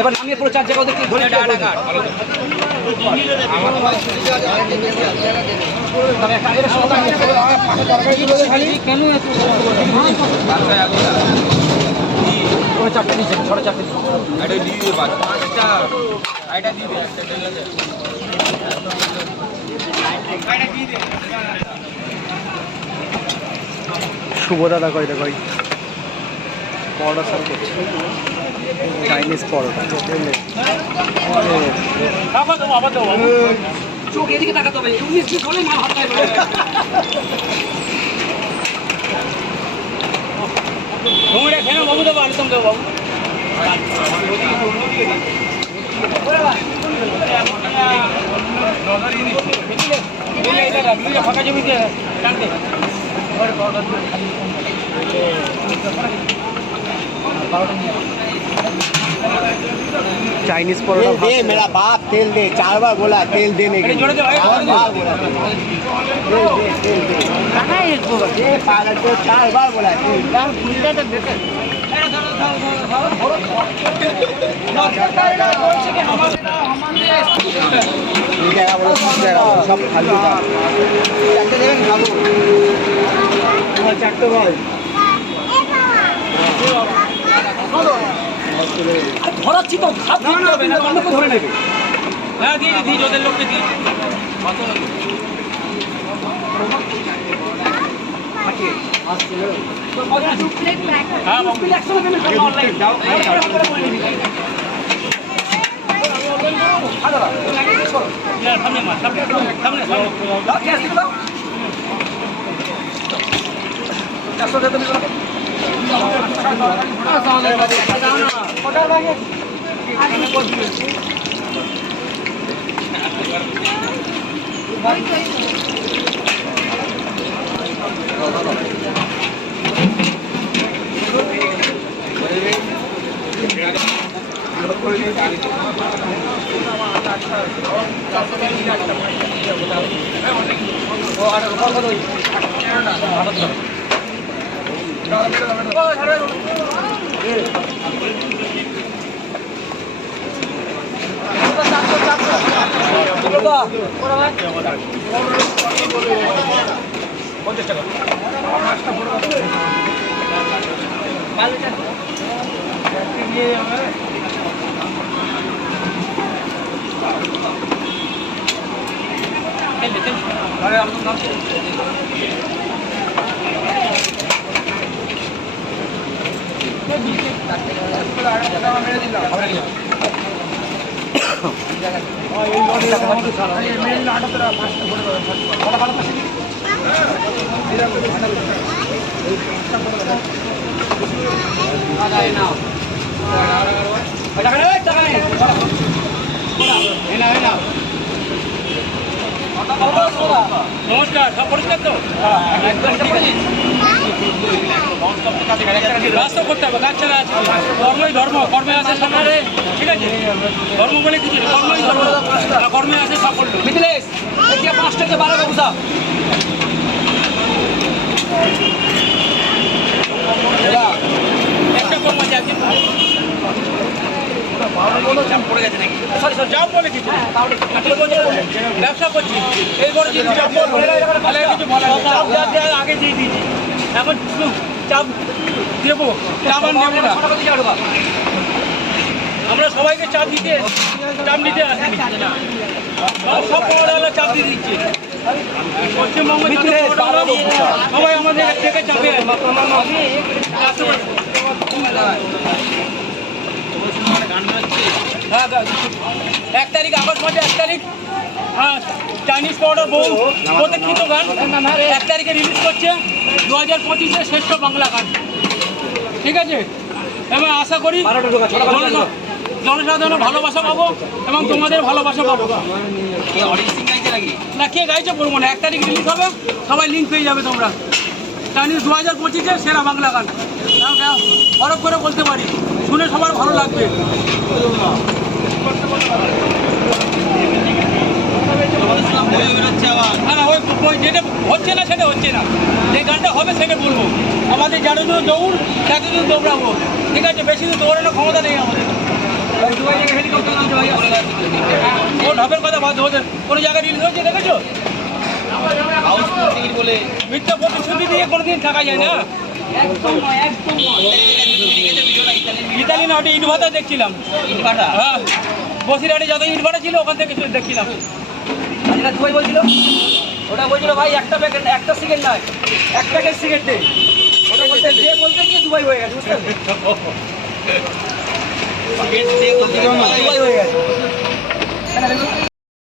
এবার নামিয়ে পুরো চার জায়গা দেখি ধরে টাকা কেন চারটে দিচ্ছে 4:30 শুভ দাদা কয়টা কই পরোটা সার্ভ করছে চাইনিজ পরোটা চোখ এদিকে তাকাতে হবে মাল হাত খেয়ে বাবু দেবো আলুদম দেবো বাবু ফাঁকা জমিতে चाइनीज परोठा दे मेरा बाप तेल दे 4 बार बोला तेल देने के लिए 4 बार बोला तेल दे पागल को 4 बार बोला तेल सब खाली चारटे देবেন খাবো চারটে ভাই ধরাচ্ছি তো ধরে নেবে হ্যাঁ দিয়ে দিই ওদের লোককে দিয়ে নমস্কার সব পরিষ্কার তো রাস্তা করতে হবে কাজ ছাড়া আছে কর্মই ধর্ম কর্মে আছে সমাজে ঠিক আছে ধর্ম বলে কিছু কর্মই ধর্ম কর্মে আছে সাফল্য মিথিলেশ 5 থেকে 12 বাবুসা একটা কম আছে একদিন চাপ পড়ে গেছে নাকি সরি চাপ বলে কিছু ব্যবসা করছি এই বড় জিনিস চাপ বলে কিছু বলে আগে দিয়ে দিয়েছি এখন চাপ দেবো চাপ আর নেবো না আমরা সবাইকে চাপ নিতে আসিনি সব পড়ালা চাপ দিয়ে দিচ্ছে পশ্চিমবঙ্গ সবাই আমাদের থেকে চাপে 1 তারিখ আগস্ট মাসে 1 তারিখ চাইনিজ পাউডার বউ প্রতীক্ষিত গান 1 তারিখে রিলিজ করছে 2025-এ শ্রেষ্ঠ বাংলা গান ঠিক আছে এবং আশা করি জনসাধারণের ভালোবাসা পাবো এবং তোমাদের ভালোবাসা পাবো না কে গাইছে বলবো না 1 তারিখ রিলিজ হবে সবাই লিঙ্ক পেয়ে যাবে তোমরা চাইনিজ 2025-এ সেরা বাংলা গান হরফ করে বলতে পারি শুনে সবার ভালো লাগবে না না ওই যেটা হচ্ছে না সেটা হচ্ছে না, যে গানটা হবে সেটা বলবো। আমাদের যতদূর দৌড় ততদূর দৌড়াবো, ঠিক আছে? বেশি দূর দৌড়ানোর ক্ষমতা নেই আমাদের। ও ঢপের কথা বাদ ওদের কোনো জায়গায় রিলিজ হয়েছে দেখেছো? মিথ্যা প্রতিশ্রুতি দিয়ে কোনোদিন থাকা যায় না। ইতালি না, ওটা ইটভাটা দেখছিলাম। হ্যাঁ, বসিরহাটে যত ইটভাটা ছিল ওখান থেকে দেখছিলাম। দুবাই বলছিল, ওটা বলছিল ভাই একটা প্যাকেট, একটা সিগারেট নয়, এক প্যাকেট সিগারেট দে। ওটা বলতে যে বলতে গিয়ে দুবাই হয়ে গেছে, বুঝতে পারলি? দুবাই হয়ে গেছে।